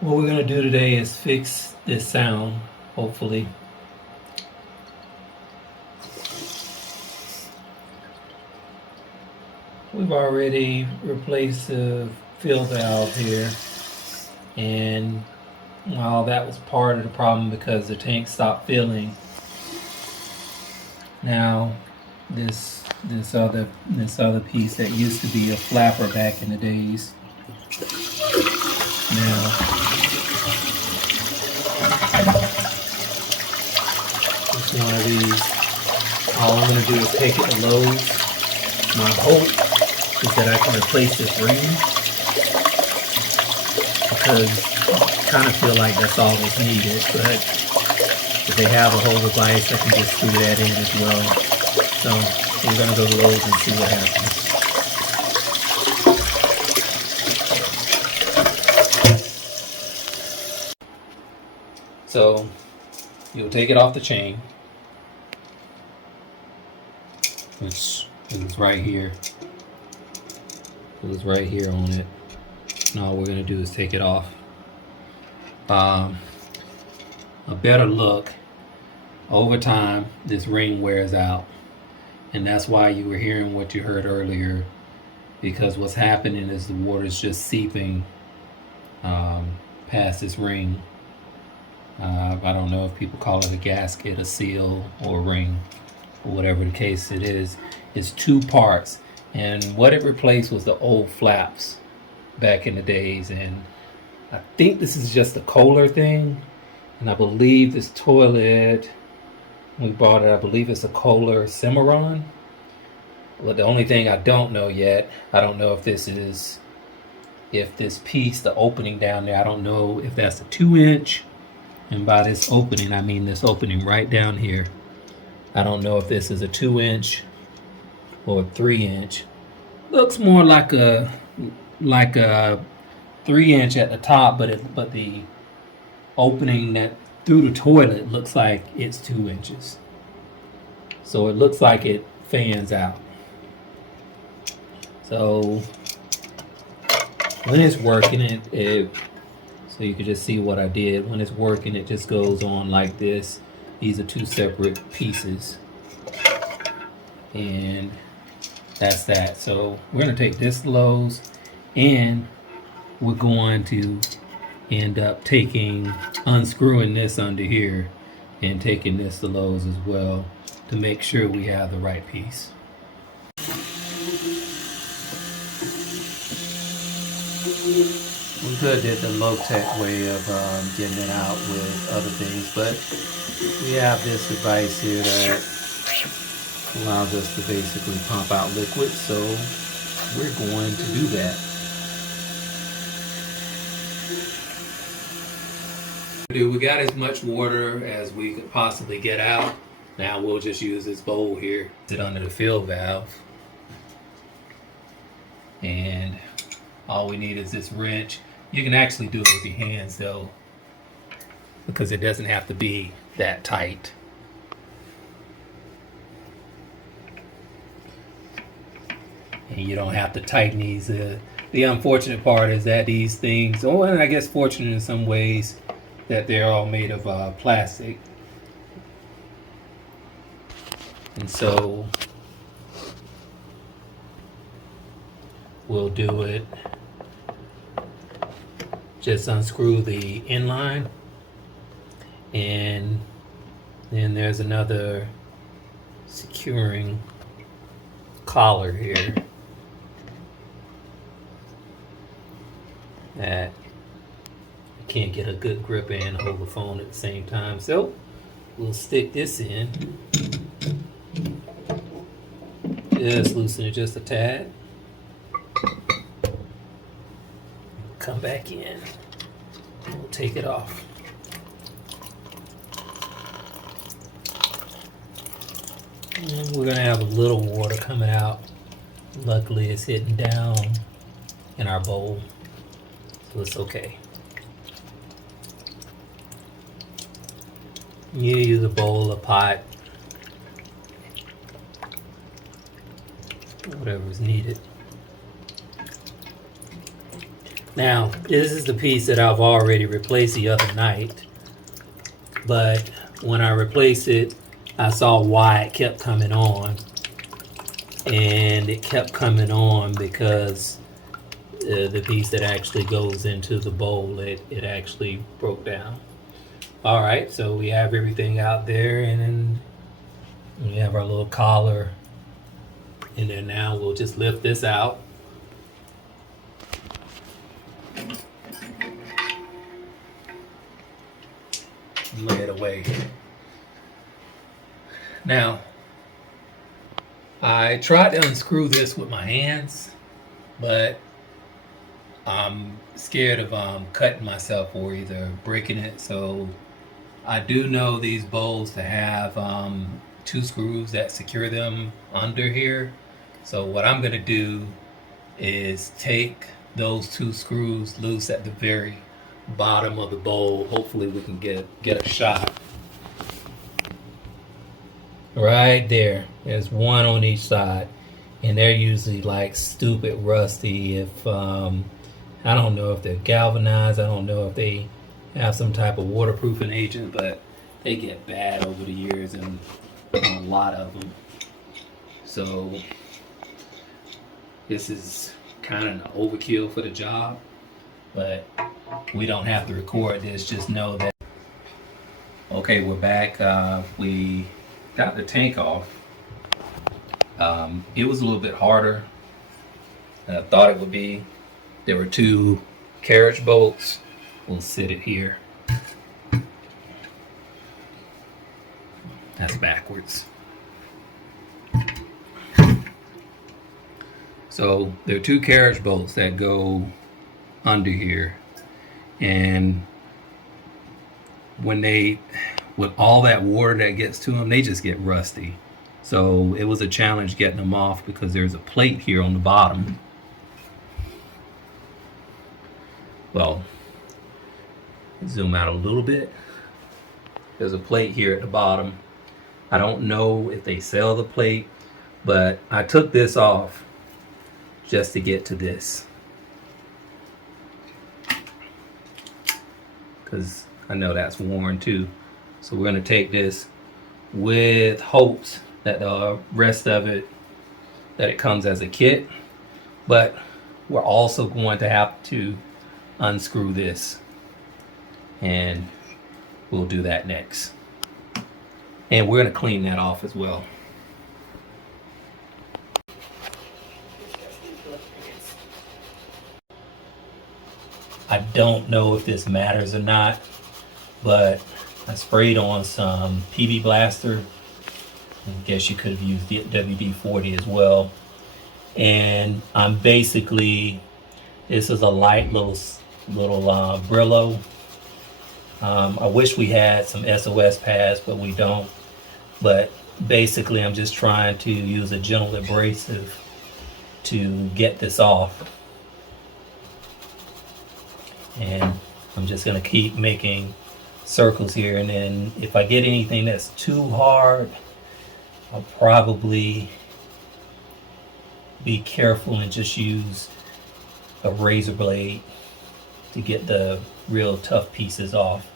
What we're going to do today is fix this sound, hopefully. We've already replaced the fill valve here, and well, that was part of the problem because the tank stopped filling. Now this other piece that used to be a flapper back in the days, now it's one of these. All I'm going to do is take it to Lowe's. My hope is that I can replace this ring, because I kind of feel like that's all that's needed, but if they have a hole device, I can just screw that in as well. So we're going to go to Lowe's and see what happens. So you'll take it off the chain, which is right here. It was right here on it. And all we're going to do is take it off. A better look, over time this ring wears out, and that's why you were hearing what you heard earlier, because what's happening is the water's just seeping past this ring. I don't know if people call it a gasket, a seal, or a ring, or whatever the case it is. It's two parts, and what it replaced was the old flaps back in the days, and I think this is just a Kohler thing, and I believe this toilet, we bought it, I believe it's a Kohler Cimarron. Well, the only thing I don't know yet, I don't know if this piece, the opening down there, I don't know if that's a 2-inch, and by this opening, I mean this opening right down here. I don't know if this is a 2-inch or a 3-inch. Looks more like a 3-inch at the top, but the opening that through the toilet looks like it's 2 inches. So it looks like it fans out. So when it's working, so you can just see what I did. When it's working, it just goes on like this. These are two separate pieces, and that's that. So we're going to take this to Lowe's, and we're going to end up unscrewing this under here and taking this to Lowe's as well to make sure we have the right piece. We could did the low-tech way of getting it out with other things, but we have this device here that allows us to basically pump out liquid, so we're going to do that. We got as much water as we could possibly get out. Now we'll just use this bowl here, sit under the fill valve, and all we need is this wrench. You can actually do it with your hands though, because it doesn't have to be that tight. And you don't have to tighten these. The unfortunate part is that these things, and I guess fortunate in some ways, that they're all made of plastic. And so we'll do it. Just unscrew the inline, and then there's another securing collar here that I can't get a good grip in and hold the phone at the same time. So we'll stick this in. Just loosen it just a tad. Come back in. We'll take it off. And we're going to have a little water coming out. Luckily it's hitting down in our bowl, so it's okay. You use a bowl, a pot, whatever is needed. Now, this is the piece that I've already replaced the other night, but when I replaced it, I saw why it kept coming on. And it kept coming on because the piece that actually goes into the bowl, it actually broke down. All right, so we have everything out there, and then we have our little collar in there now. We'll just lift this out. Lay it away. Now, I tried to unscrew this with my hands, but I'm scared of cutting myself or either breaking it. So I do know these bowls to have 2 screws that secure them under here. So what I'm gonna do is take those 2 screws loose at the very bottom of the bowl. Hopefully we can get a shot. Right there. There's 1 on each side, and they're usually like stupid rusty. If I don't know if they're galvanized, I don't know if they have some type of waterproofing agent, but they get bad over the years, and a lot of them. So this is kind of an overkill for the job, but we don't have to record this. Just know that. Okay, we're back. We got the tank off. It was a little bit harder than I thought it would be. There were 2 carriage bolts. We'll sit it here. That's backwards. So there are 2 carriage bolts that go under here, and with all that water that gets to them, they just get rusty. So it was a challenge getting them off because there's a plate here on the bottom. Well, zoom out a little bit. There's a plate here at the bottom. I don't know if they sell the plate, but I took this off just to get to this, because I know that's worn too. So we're going to take this with hopes that the rest of it, that it comes as a kit, but we're also going to have to unscrew this, and we'll do that next. And we're going to clean that off as well. I don't know if this matters or not, but I sprayed on some PB Blaster. I guess you could have used WD-40 as well. And I'm basically, this is a light little Brillo. I wish we had some SOS pads, but we don't. But basically, I'm just trying to use a gentle abrasive to get this off. And I'm just gonna keep making circles here, and then if I get anything that's too hard, I'll probably be careful and just use a razor blade to get the real tough pieces off.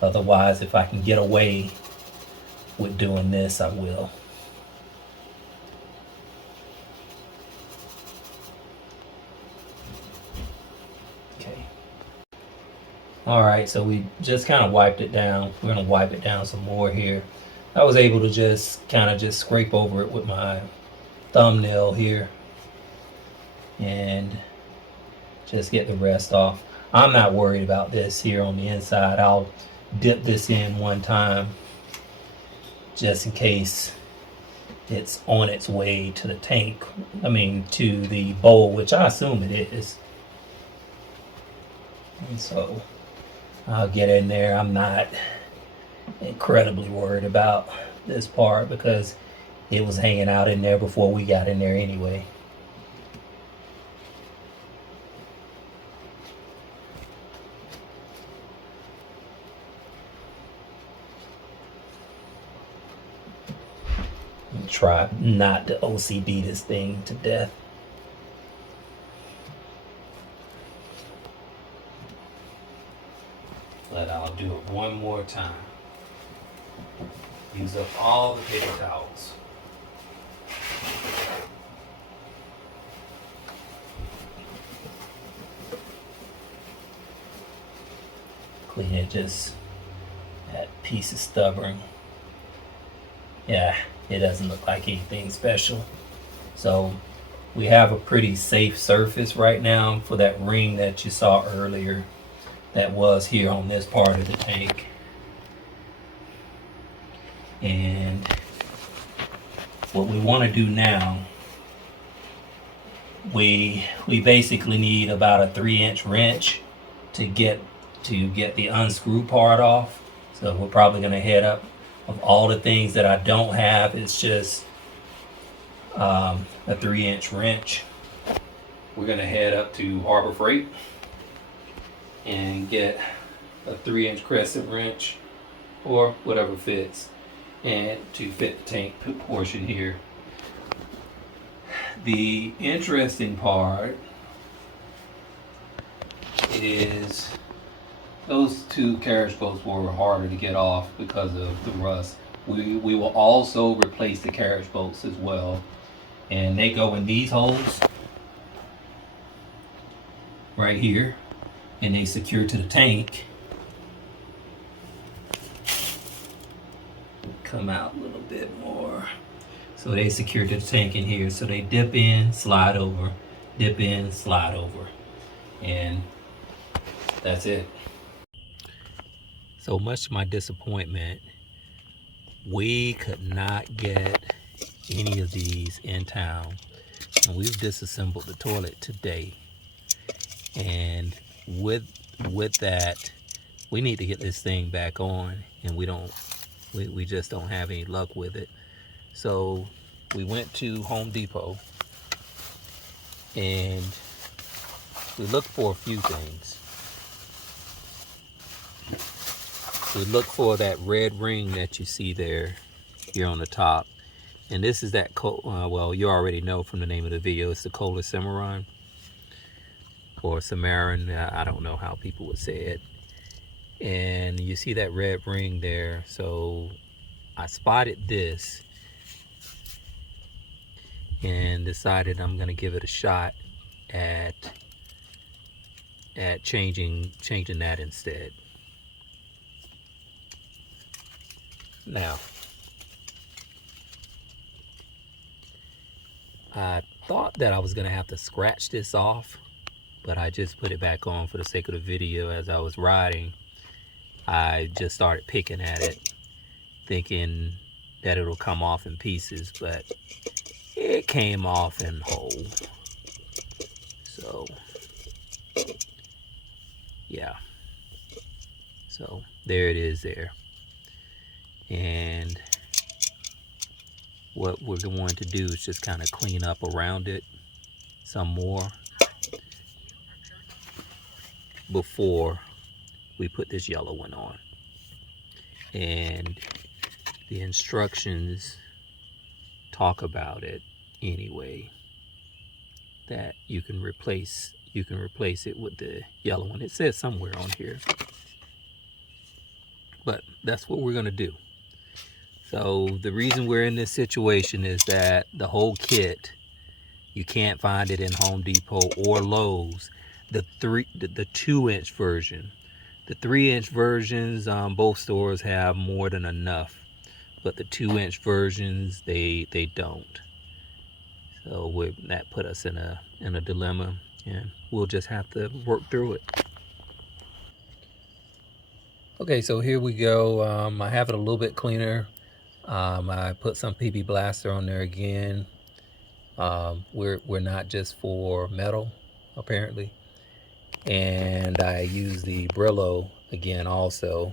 Otherwise, if I can get away with doing this, I will. Okay. All right, so we just kind of wiped it down. We're gonna wipe it down some more here. I was able to just kind of just scrape over it with my thumbnail here and just get the rest off. I'm not worried about this here on the inside. I'll dip this in one time just in case it's on its way to the tank. I mean, to the bowl, which I assume it is. And so I'll get in there. I'm not incredibly worried about this part because it was hanging out in there before we got in there anyway. Try not to OCD this thing to death. I'll do it one more time. Use up all the paper towels. Clean it, just that piece is stubborn. Yeah, it doesn't look like anything special. So we have a pretty safe surface right now for that ring that you saw earlier that was here on this part of the tank. And what we want to do now, we basically need about a 3-inch wrench to get the unscrew part off. So we're probably going to head up. Of all the things that I don't have, it's just a 3-inch wrench. We're going to head up to Harbor Freight and get a 3-inch crescent wrench or whatever fits, and to fit the tank portion here. The interesting part is those two carriage bolts were harder to get off because of the rust. We will also replace the carriage bolts as well, and they go in these holes right here, and they secure to the tank. Come out a little bit more. So they secure to the tank in here. So they dip in, slide over, dip in, slide over, and that's it. So much to my disappointment, we could not get any of these in town, and we've disassembled the toilet today. And with that, we need to get this thing back on, and we just don't have any luck with it. So we went to Home Depot and we looked for a few things. We look for that red ring that you see there here on the top, and this is that well, you already know from the name of the video, it's the Kohler Cimarron or Cimarron. I don't know how people would say it. And you see that red ring there. So I spotted this and decided I'm gonna give it a shot at changing that instead. Now, I thought that I was gonna have to scratch this off, but I just put it back on for the sake of the video. As I was riding, I just started picking at it, thinking that it'll come off in pieces, but it came off in whole. So, yeah. So, there it is there. And what we're going to do is just kind of clean up around it some more before we put this yellow one on. And the instructions talk about it anyway, that you can replace it with the yellow one. It says somewhere on here, but that's what we're gonna do. So the reason we're in this situation is that the whole kit, you can't find it in Home Depot or Lowe's. The 2-inch version. The 3-inch versions, both stores have more than enough, but the 2-inch versions, they don't. So that put us in a dilemma, and we'll just have to work through it. Okay, so here we go. I have it a little bit cleaner. I put some PB Blaster on there again. We're not just for metal, apparently. And I use the Brillo again also.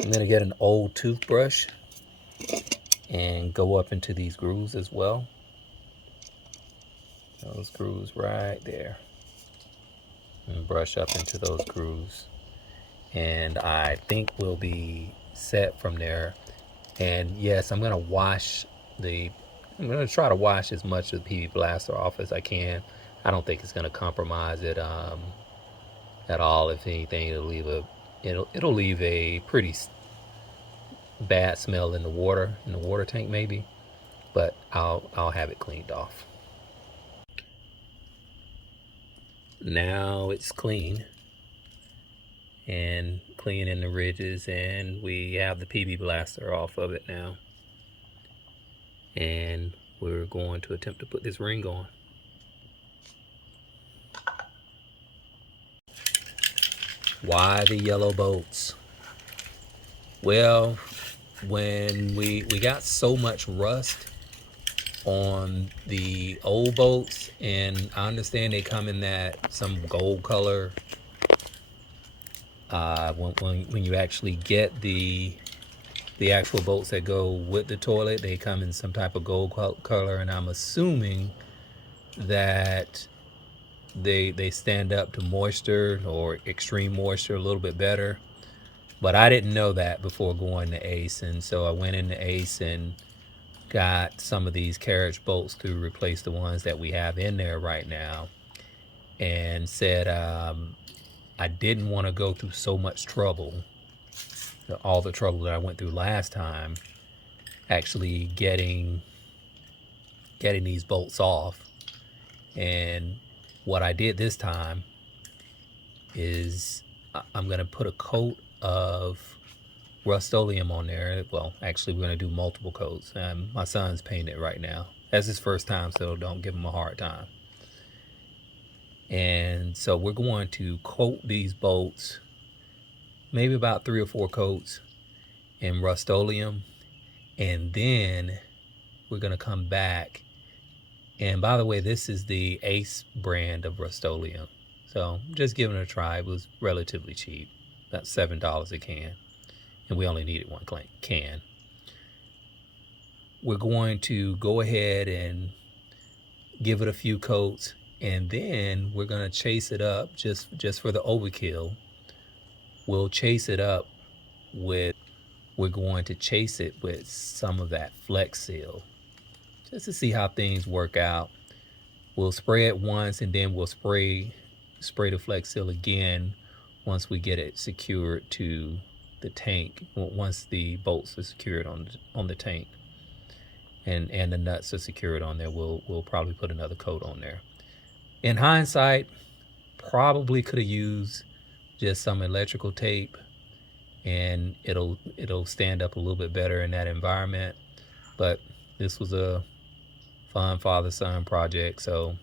I'm gonna get an old toothbrush and go up into these grooves as well. Those grooves right there. And brush up into those grooves. And I think we'll be set from there. And yes, I'm gonna try to wash as much of the PB Blaster off as I can. I don't think it's gonna compromise it at all. If anything, it'll leave a it'll leave a pretty bad smell in the water tank maybe, but I'll have it cleaned off. Now it's clean and clean in the ridges, and we have the PB blaster off of it now, and we're going to attempt to put this ring on. Why the yellow bolts? Well, when we got so much rust on the old bolts, and I understand they come in that some gold color. When you actually get the actual bolts that go with the toilet, they come in some type of gold color, and I'm assuming that they stand up to moisture or extreme moisture a little bit better. But I didn't know that before going to Ace, and so I went into Ace and got some of these carriage bolts to replace the ones that we have in there right now, and said I didn't want to go through so much trouble, all the trouble that I went through last time, actually getting these bolts off. And what I did this time is I'm going to put a coat of Rust-Oleum on there. Well, actually, we're going to do multiple coats. My son's painting it right now. That's his first time, so don't give him a hard time. And so we're going to coat these bolts, maybe about 3 or 4 coats in Rust-Oleum, and then we're going to come back. And by the way, this is the Ace brand of Rust-Oleum, so just giving it a try. It was relatively cheap, about $7 a can, and we only needed 1 can. We're going to go ahead and give it a few coats, and then we're going to chase it up just for the overkill. We'll chase it up with, we're going to chase it with some of that Flex Seal, just to see how things work out. We'll spray it once, and then we'll spray the Flex Seal again once we get it secured to the tank, once the bolts are secured on the tank, and the nuts are secured on there. We'll probably put another coat on there. In hindsight, probably could have used just some electrical tape, and it'll stand up a little bit better in that environment. But this was a fun father-son project, so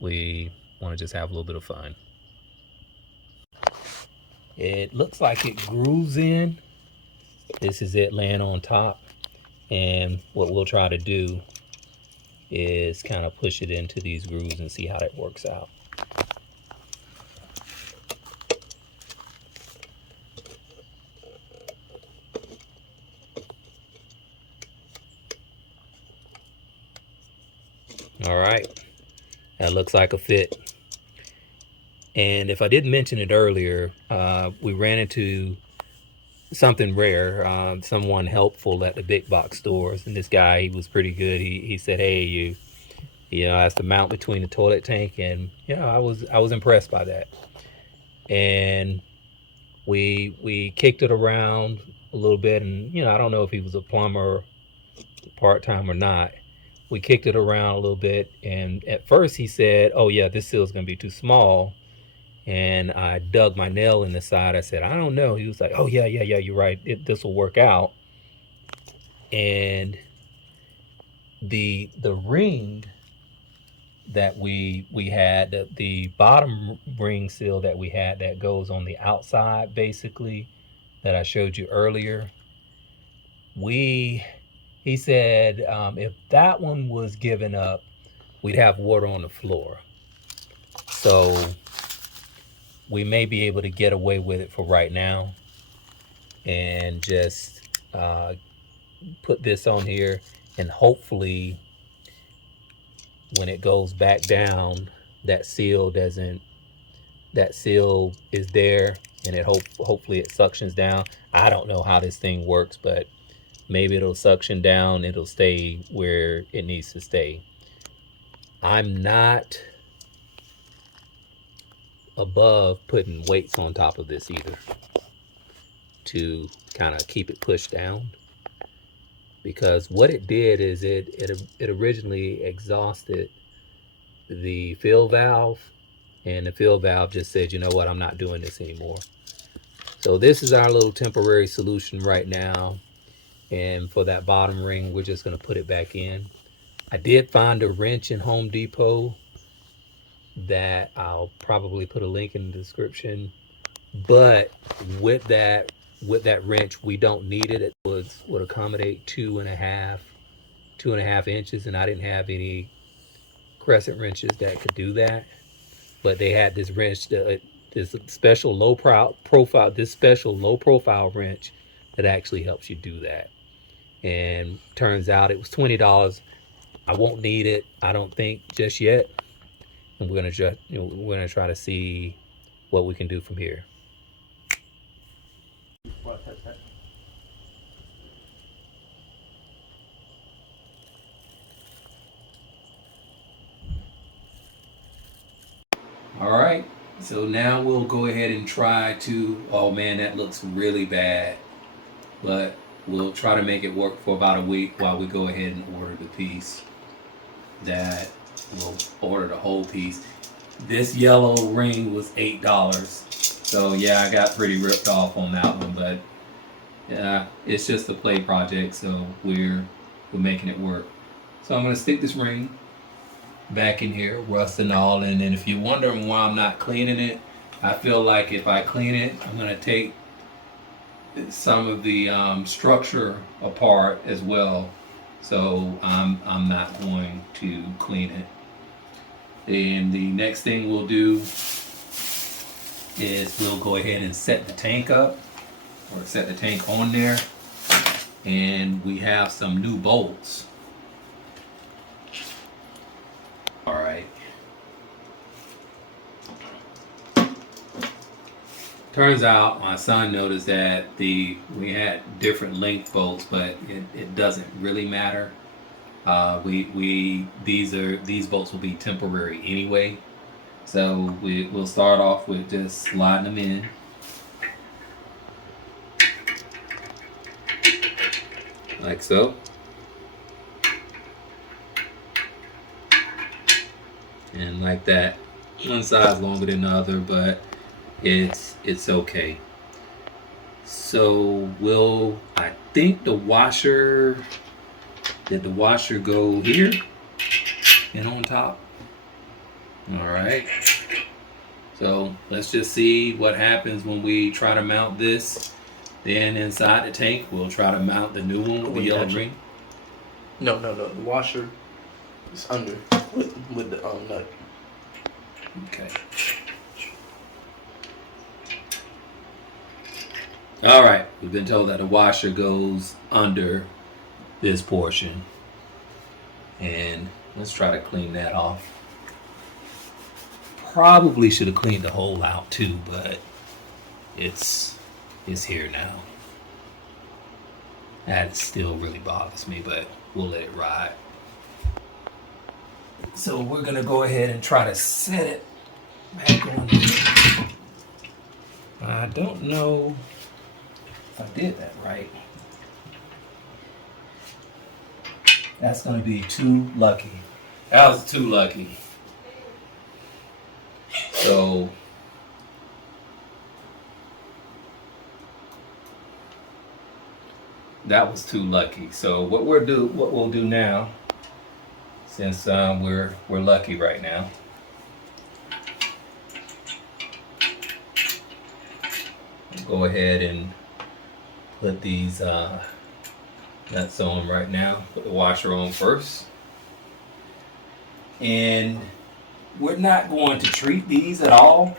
we want to just have a little bit of fun. It looks like it grooves in. This is it laying on top, and what we'll try to do is kind of push it into these grooves and see how that works out. All right, that looks like a fit. And if I didn't mention it earlier, we ran into something rare, someone helpful at the big box stores, and this guy, he was pretty good. He said, hey, you know, that's the mount between the toilet tank, and you know, I was impressed by that. And we kicked it around a little bit, and you know, I don't know if he was a plumber part-time or not. We kicked it around a little bit, and at first he said, oh yeah, this seal is going to be too small. And I dug my nail in the side. I said, I don't know. He was like, oh yeah, you're right, this will work out. And the ring that we had, the bottom ring seal that we had that goes on the outside, basically, that I showed you earlier, he said if that one was given up, we'd have water on the floor. So we may be able to get away with it for right now and just put this on here, and hopefully when it goes back down, that seal is there, and hopefully it suctions down. I don't know how this thing works, but maybe it'll suction down, it'll stay where it needs to stay. I'm not above putting weights on top of this either. to kind of keep it pushed down, because what it did is it originally exhausted the fill valve, and the fill valve just said, you know what, I'm not doing this anymore. So this is our little temporary solution right now. And for that bottom ring, we're just going to put it back in. I did find a wrench in Home Depot that I'll probably put a link in the description. But with that wrench, we don't need it. It would accommodate 2.5 inches, and I didn't have any crescent wrenches that could do that. But they had this wrench, this special low profile wrench that actually helps you do that. And turns out it was $20. I won't need it, I don't think, just yet. And we're gonna try to see what we can do from here. All right, so now we'll go ahead and try to, oh man, that looks really bad. But we'll try to make it work for about a week while we go ahead and order the piece. We'll order the whole piece. This yellow ring was $8. So yeah, I got pretty ripped off on that one, but yeah, it's just a play project, so we're making it work. So I'm gonna stick this ring back in here, rust and all, and then if you're wondering why I'm not cleaning it, I feel like if I clean it, I'm gonna take some of the structure apart as well, so I'm not going to clean it. And the next thing we'll do is we'll go ahead and set the tank up, or set the tank on there, and we have some new bolts. All right. Turns out my son noticed that we had different length bolts, but it doesn't really matter. These bolts will be temporary anyway, so we'll start off with just sliding them in. Like so. And like that. One side's longer than the other, but it's okay. So I think the washer, did the washer go here and on top? All right. So let's just see what happens when we try to mount this. Then inside the tank, we'll try to mount the new one with the yellow ring. No. The washer is under with the nut. Okay. All right. We've been told that the washer goes under this portion, and let's try to clean that off. Probably should have cleaned the hole out too, but it's here now. That still really bothers me, but we'll let it ride. So we're gonna go ahead and try to set it back on. I don't know if I did that right. That's gonna be too lucky. That was too lucky. So that was too lucky. So what we'll do now, since we're lucky right now, we'll go ahead and put these nuts on right now. Put the washer on first, and we're not going to treat these at all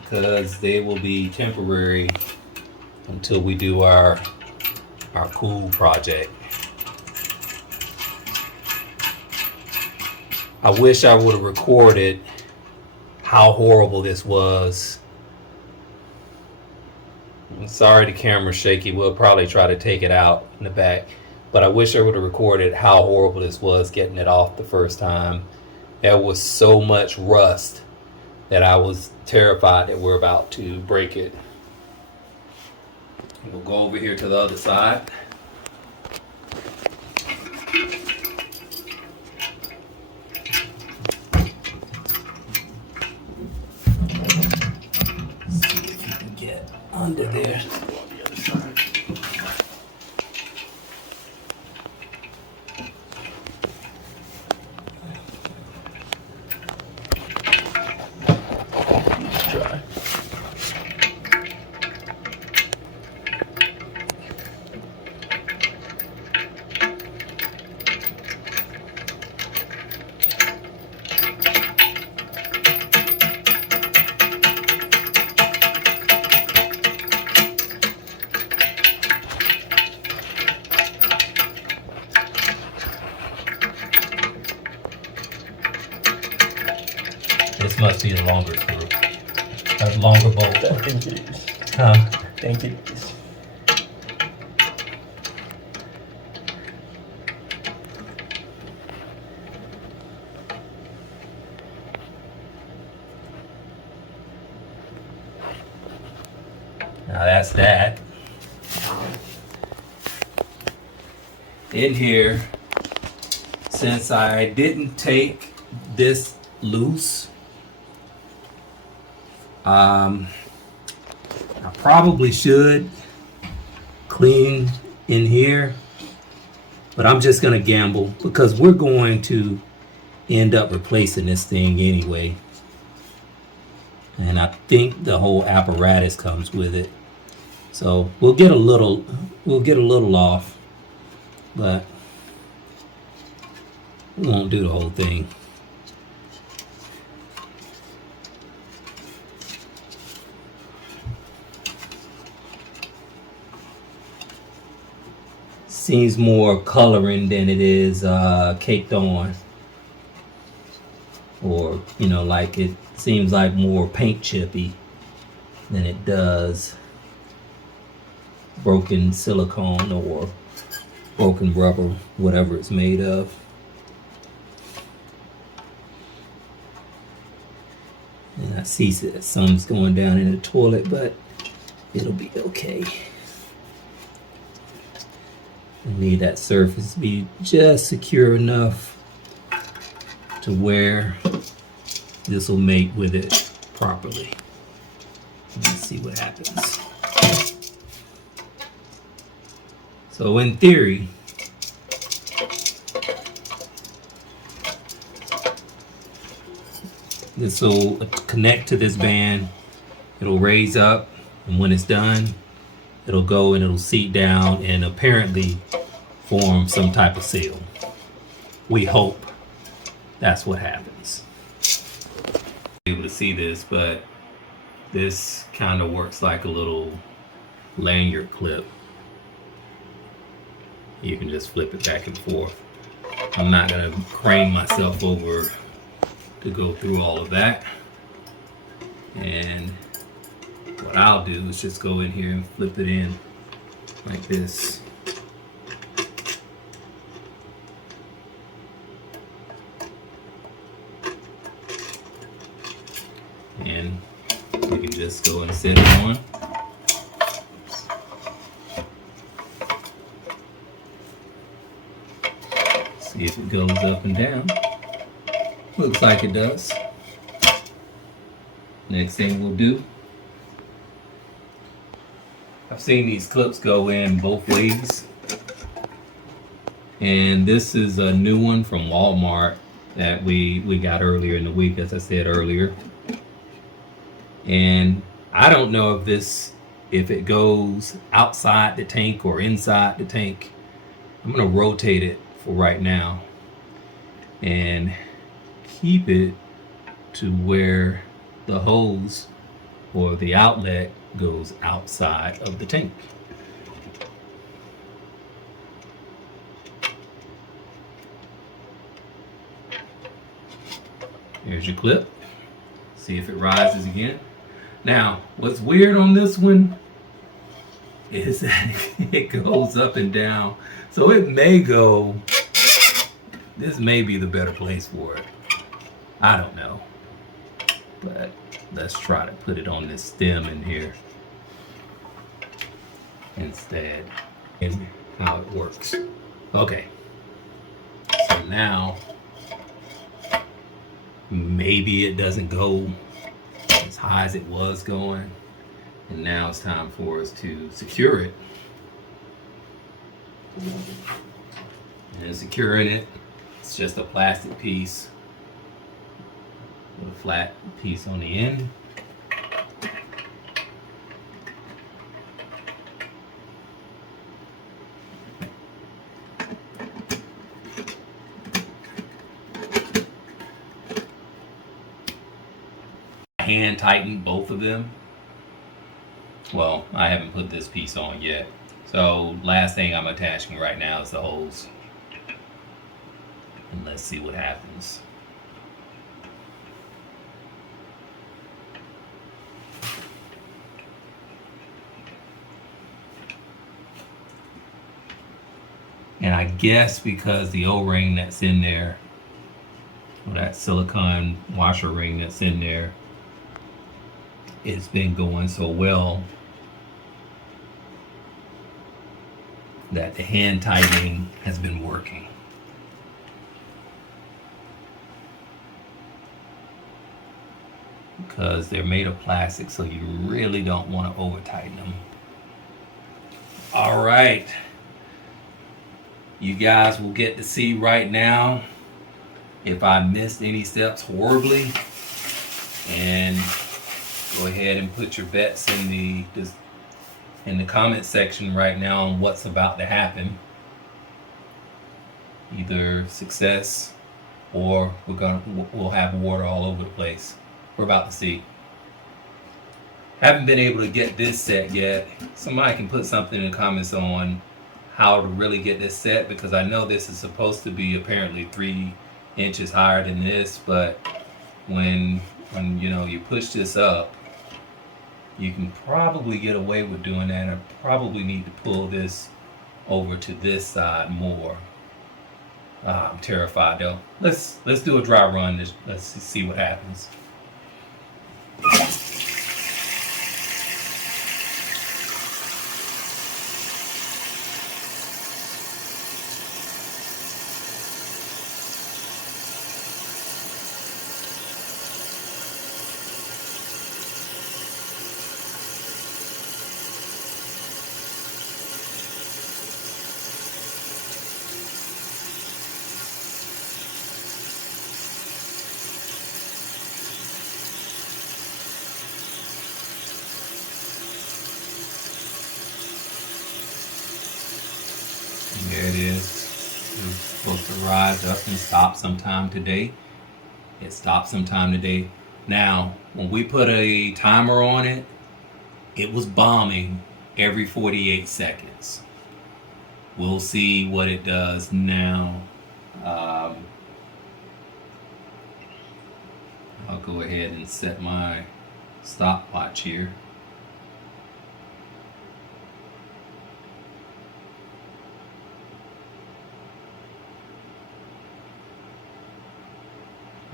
because they will be temporary until we do our pool project. I wish I would have recorded how horrible this was. I'm sorry the camera's shaky. We'll probably try to take it out in the back. But I wish I would have recorded how horrible this was getting it off the first time. There was so much rust that I was terrified that we're about to break it. We'll go over here to the other side. See if you can get under there. Go on the other side. Let's try. This must be a longer screw. A longer bolt. I think it is. Huh? I think it is. Now that's that. In here, since I didn't take this loose, I probably should clean in here, but I'm just gonna gamble because we're going to end up replacing this thing anyway. And I think the whole apparatus comes with it. So we'll get a little off, but we won't do the whole thing. Seems more coloring than it is caked on, or like it seems like more paint chippy than it does broken silicone or broken rubber, whatever it's made of. And I see that some's going down in the toilet, but it'll be okay. I need that surface to be just secure enough to where this will mate with it properly. Let's see what happens. So in theory, this will connect to this band. It'll raise up, and when it's done, it'll go and it'll seat down and apparently form some type of seal. We hope that's what happens. Able to see this, but this kind of works like a little lanyard clip. You can just flip it back and forth. I'm not gonna crane myself over to go through all of that. And what I'll do is just go in here and flip it in like this. And we can just go and set it on. See if it goes up and down. Looks like it does. Next thing we'll do, I've seen these clips go in both ways, and this is a new one from Walmart that we got earlier in the week, as I said earlier. And I don't know if it goes outside the tank or inside the tank. I'm gonna rotate it for right now and keep it to where the hose or the outlet goes outside of the tank. Here's your clip. See if it rises again. Now, what's weird on this one is that it goes up and down. So it may go, this may be the better place for it. I don't know. But let's try to put it on this stem in here instead, and how it works. Okay, so now maybe it doesn't go as high as it was going, and now it's time for us to secure it. And securing it, it's just a plastic piece with a flat piece on the end. Hand tighten both of them. Well, I haven't put this piece on yet. So last thing I'm attaching right now is the hose. And let's see what happens. And I guess because the O-ring that's in there, or that silicone washer ring that's in there, it's been going so well that the hand tightening has been working. Because they're made of plastic, so you really don't want to over tighten them. All right, you guys will get to see right now if I missed any steps horribly, and go ahead and put your bets in the comment section right now on what's about to happen. Either success or we'll have water all over the place. We're about to see. Haven't been able to get this set yet. Somebody can put something in the comments on how to really get this set, because I know this is supposed to be apparently 3 inches higher than this, but when you know you push this up, you can probably get away with doing that. I probably need to pull this over to this side more. I'm terrified though. Let's do a dry run. Let's see what happens. There it is. It's supposed to rise up and stop sometime today. It stopped sometime today. Now, when we put a timer on it, it was bombing every 48 seconds. We'll see what it does now. I'll go ahead and set my stopwatch here.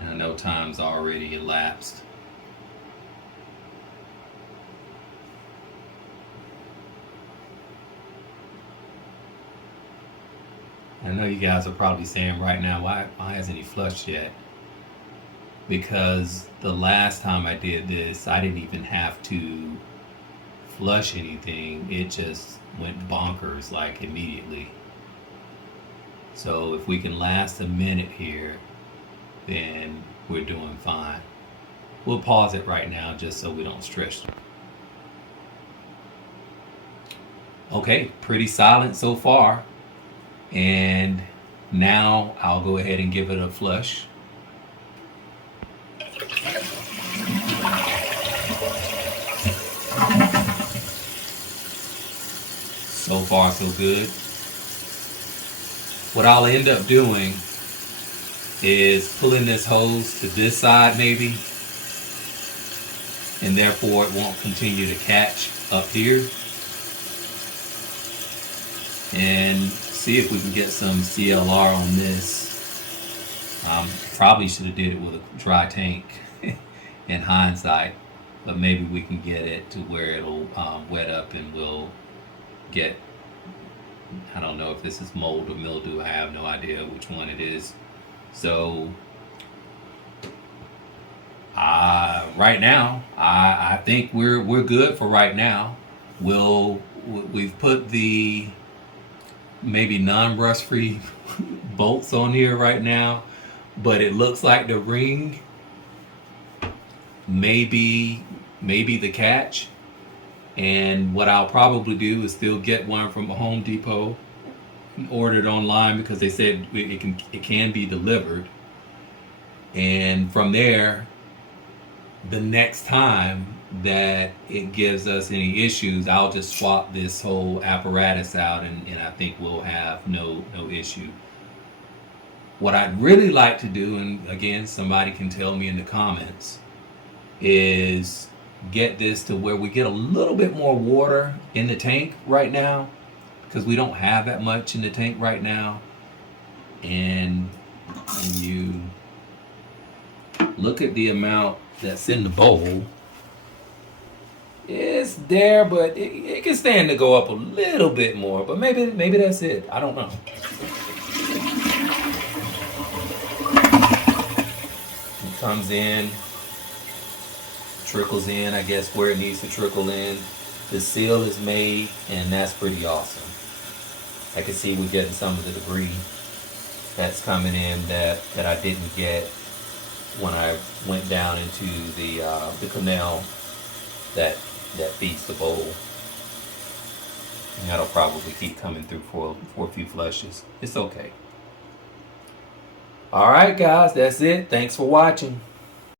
I know time's already elapsed. I know you guys are probably saying right now, why hasn't he flushed yet? Because the last time I did this, I didn't even have to flush anything. It just went bonkers like immediately. So if we can last a minute here, then we're doing fine. We'll pause it right now just so we don't stretch. Okay, pretty silent so far. And now I'll go ahead and give it a flush. So far so good. What I'll end up doing is pulling this hose to this side maybe, and therefore it won't continue to catch up here, and see if we can get some CLR on this. Probably should have did it with a dry tank in hindsight. but maybe we can get it to where it'll wet up and we'll get, I don't know if this is mold or mildew. I have no idea which one it is. So right now, I think we're good for right now. We've put the maybe non-rust free bolts on here right now, but it looks like the ring maybe the catch. And what I'll probably do is still get one from Home Depot, order it online because they said it can be delivered. And from there, the next time that it gives us any issues, I'll just swap this whole apparatus out, and I think we'll have no issue. What I'd really like to do, and again, somebody can tell me in the comments, is get this to where we get a little bit more water in the tank right now, because we don't have that much in the tank right now. And when you look at the amount that's in the bowl, it's there, but it can stand to go up a little bit more, but maybe that's it. I don't know. It comes in, trickles in, I guess, where it needs to trickle in. The seal is made, and that's pretty awesome. I can see we're getting some of the debris that's coming in that I didn't get when I went down into the canal that feeds the bowl. And that'll probably keep coming through for a few flushes. It's okay. All right, guys, that's it. Thanks for watching.